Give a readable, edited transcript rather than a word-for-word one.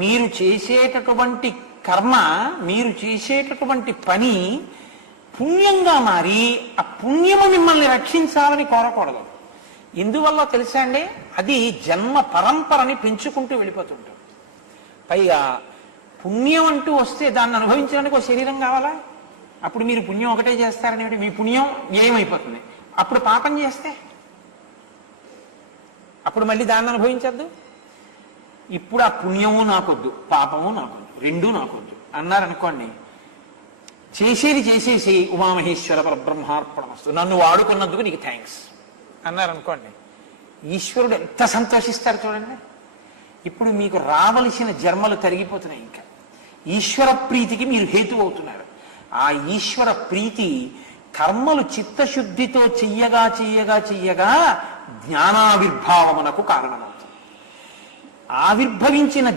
మీరు చేసేటటువంటి కర్మ, మీరు చేసేటటువంటి పని పుణ్యంగా మారి ఆ పుణ్యము మిమ్మల్ని రక్షించాలని కోరకూడదు. ఎందువల్ల తెలుసా అండి? అది జన్మ పరంపరని పెంచుకుంటూ వెళ్ళిపోతుంటాం. పైగా పుణ్యం అంటూ వస్తే దాన్ని అనుభవించడానికి ఒక శరీరం కావాలా? అప్పుడు మీరు పుణ్యం ఒకటే చేస్తారనేది, మీ పుణ్యం వ్యయమైపోతుంది. అప్పుడు పాపం చేస్తే అప్పుడు మళ్ళీ దాన్ని అనుభవించద్దు. ఇప్పుడు ఆ పుణ్యము నాకొద్దు, పాపము నాకొద్దు, రెండూ నాకొద్దు అన్నారనుకోండి, చేసేసి ఉమామహేశ్వర పరబ్రహ్మార్పణమస్తు, నన్ను వాడుకున్నందుకు నీకు థ్యాంక్స్ అన్నారనుకోండి, ఈశ్వరుడు ఎంత సంతోషిస్తారు చూడండి. ఇప్పుడు మీకు రావలసిన జన్మలు తరిగిపోతున్నాయి. ఇంకా ఈశ్వర ప్రీతికి మీరు హేతు అవుతున్నారు. ఆ ఈశ్వర ప్రీతి కర్మలు చిత్తశుద్ధితో చెయ్యగా జ్ఞానావిర్భావమునకు కారణమవుతుంది. ఆవిర్భవించిన